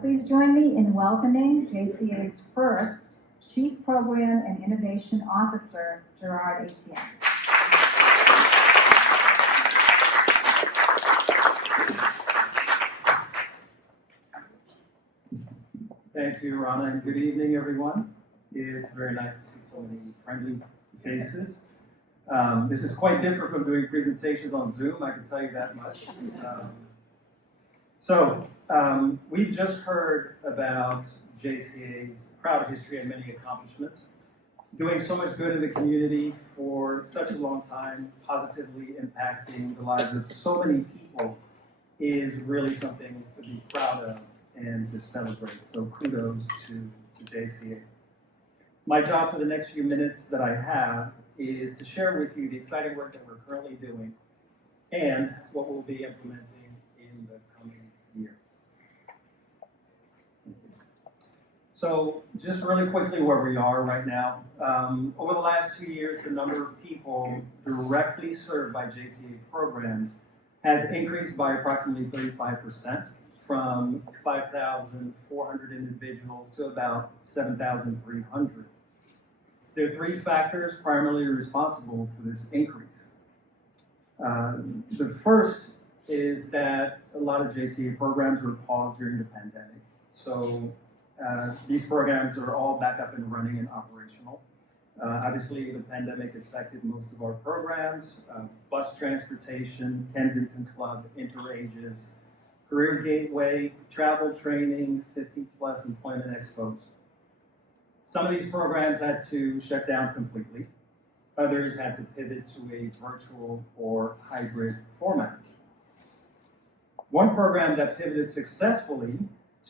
Please join me in welcoming JCA's first Chief Program and Innovation Officer, Gerard Etienne. Thank you, Rana, and good evening, everyone. It's very nice to see so many friendly faces. This is quite different from doing presentations on Zoom, I can tell you that much. We've just heard about JCA's proud history and many accomplishments. Doing so much good in the community for such a long time, positively impacting the lives of so many people is really something to be proud of and to celebrate. So kudos to JCA. My job for the next few minutes that I have is to share with you the exciting work that we're currently doing and what we'll be implementing in the coming year. So just really quickly where we are right now. Over the last 2 years, the number of people directly served by JCA programs has increased by approximately 35%, from 5,400 individuals to about 7,300. There are three factors primarily responsible for this increase. The first is that a lot of JCA programs were paused during the pandemic. So these programs are all back up and running and operational. Obviously, the pandemic affected most of our programs, bus transportation, Kensington Club, Interages, Career Gateway, travel training, 50+ employment expos. Some of these programs had to shut down completely. Others had to pivot to a virtual or hybrid format. One program that pivoted successfully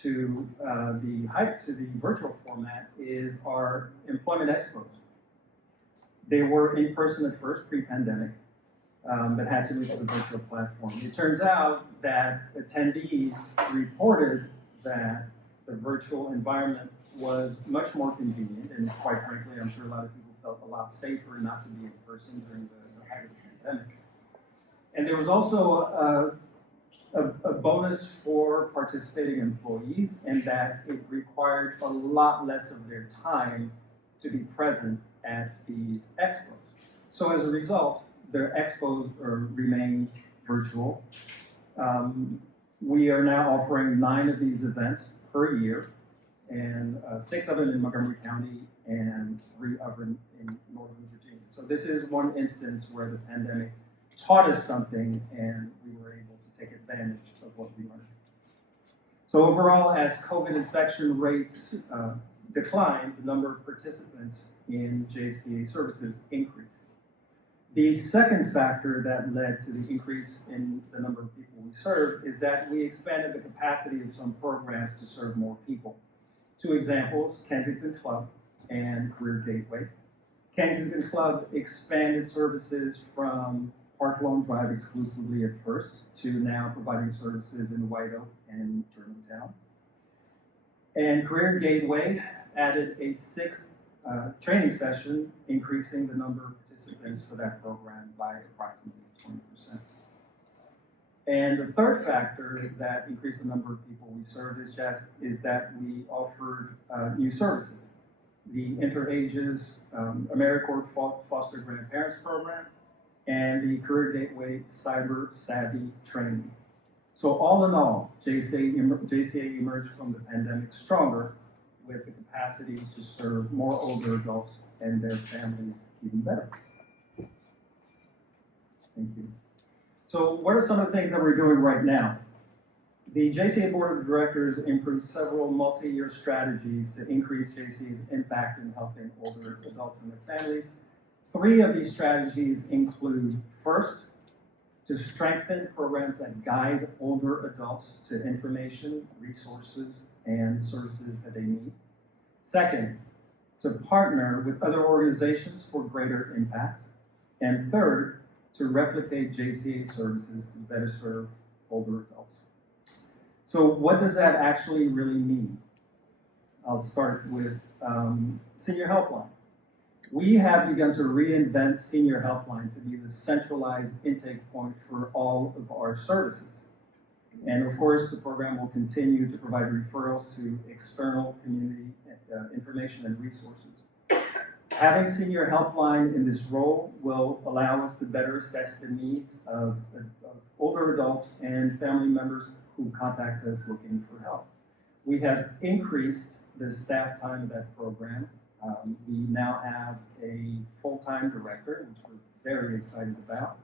to the virtual format is our employment expos. They were in person at first, pre-pandemic, but had to move to the virtual platform. It turns out that attendees reported that the virtual environment was much more convenient, and quite frankly, I'm sure a lot of people felt a lot safer not to be in person during the height of the pandemic. And there was also a bonus for participating employees in that it required a lot less of their time to be present at these expos. So as a result, their expos remain virtual. We are now offering 9 of these events per year, and 6 of them in Montgomery County and 3 of them in Northern Virginia. So this is one instance where the pandemic taught us something, and we were able to take advantage of what we learned. So overall, as COVID infection rates declined, the number of participants in JCA services increased. The second factor that led to the increase in the number of people we serve is that we expanded the capacity of some programs to serve more people. 2 examples, Kensington Club and Career Gateway. Kensington Club expanded services from Park Lawn Drive exclusively at first to now providing services in White Oak and Germantown. And Career Gateway added a 6th training session, increasing the number of participants for that program by approximately 20%. And the third factor that increased the number of people we serve is that we offered new services. The Interages AmeriCorps Foster Grandparents Program and the Career Gateway Cyber Savvy Training. So all in all, JCA emerged from the pandemic stronger with the capacity to serve more older adults and their families even better. Thank you. So what are some of the things that we're doing right now? The JCA Board of Directors improved several multi-year strategies to increase JCA's impact in helping older adults and their families. 3 of these strategies include, first, to strengthen programs that guide older adults to information, resources, and services that they need. Second, to partner with other organizations for greater impact. And third, to replicate JCA services to better serve older adults. So what does that actually really mean? I'll start with Senior Helpline. We have begun to reinvent Senior Helpline to be the centralized intake point for all of our services. And of course, the program will continue to provide referrals to external community information and resources. Having senior helpline in this role will allow us to better assess the needs of older adults and family members who contact us looking for help. We have increased the staff time of that program. We now have a full-time director, which we're very excited about.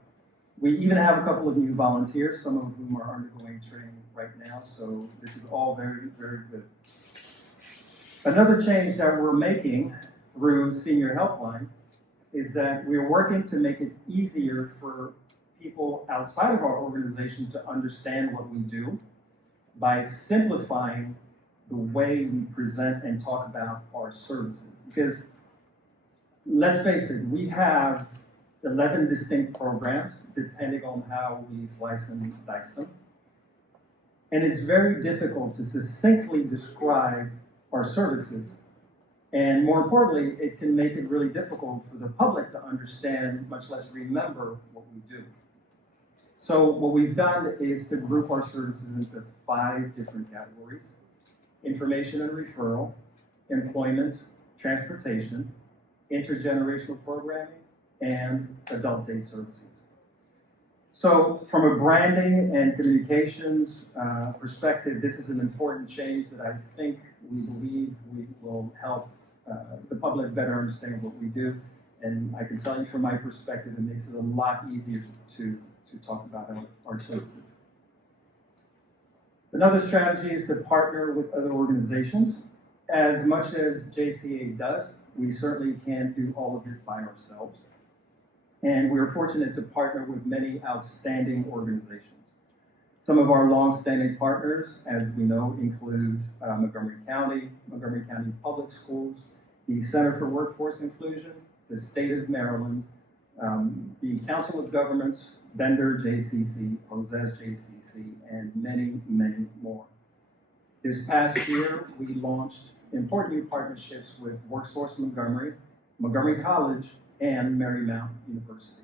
We even have a couple of new volunteers, some of whom are undergoing training right now, so this is all very, very good. Another change that we're making through Senior Helpline is that we're working to make it easier for people outside of our organization to understand what we do by simplifying the way we present and talk about our services. Because let's face it, we have 11 distinct programs, depending on how we slice and dice them. And it's very difficult to succinctly describe our services. And more importantly, it can make it really difficult for the public to understand, much less remember what we do. So what we've done is to group our services into 5 different categories: information and referral, employment, transportation, intergenerational programming, and adult day services. So from a branding and communications perspective, this is an important change that I think we believe will help the public better understand what we do. And I can tell you from my perspective, it makes it a lot easier to talk about our services. Another strategy is to partner with other organizations. As much as JCA does, we certainly can't do all of it by ourselves. And we're fortunate to partner with many outstanding organizations. Some of our long-standing partners, as we know, include Montgomery County Public Schools, the Center for Workforce Inclusion, the State of Maryland, the Council of Governments, Bender JCC, Posez JCC, and many, many more. This past year, we launched important new partnerships with WorkSource Montgomery, Montgomery College, and Marymount University.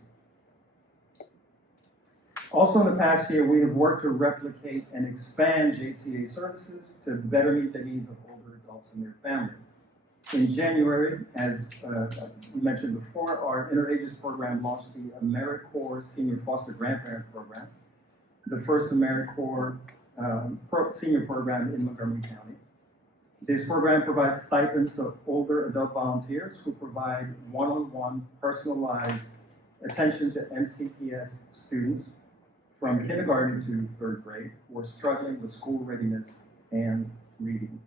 Also in the past year, we have worked to replicate and expand JCA services to better meet the needs of older adults and their families. In January, as we mentioned before, our Interages program launched the AmeriCorps Senior Foster Grandparent Program, the first AmeriCorps senior program in Montgomery County. This program provides stipends to older adult volunteers who provide one-on-one personalized attention to MCPS students from kindergarten to 3rd grade who are struggling with school readiness and reading.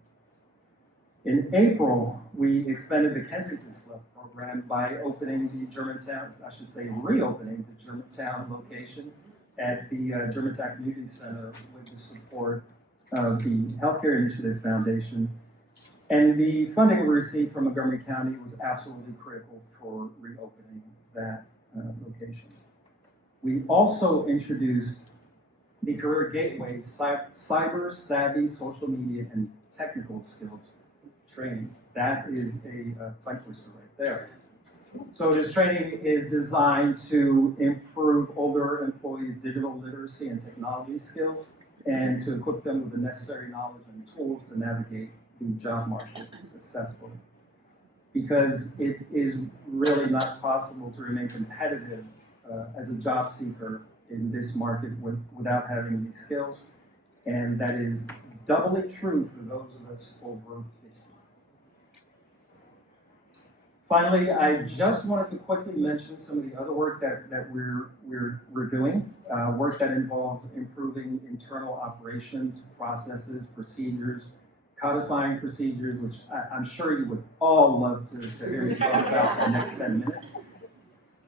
In April, we expanded the Kensington Club program by opening the Germantown, I should say reopening the Germantown location at the Germantown Community Center with the support of the Healthcare Initiative Foundation. And the funding we received from Montgomery County was absolutely critical for reopening that location. We also introduced the Career Gateway Cyber Savvy Social Media and Technical Skills Training. That is a tongue twister right there. So this training is designed to improve older employees' digital literacy and technology skills and to equip them with the necessary knowledge and tools to navigate the job market successfully. Because it is really not possible to remain competitive as a job seeker in this market without having these skills. And that is doubly true for those of us over 50. Finally, I just wanted to quickly mention some of the other work that we're doing, work that involves improving internal operations, processes, procedures, codifying procedures, which I'm sure you would all love to hear me talk about for the next 10 minutes.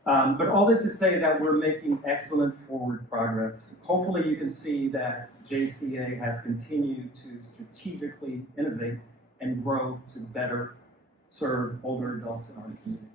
But all this to say that we're making excellent forward progress. Hopefully you can see that JCA has continued to strategically innovate and grow to better serve older adults in our community.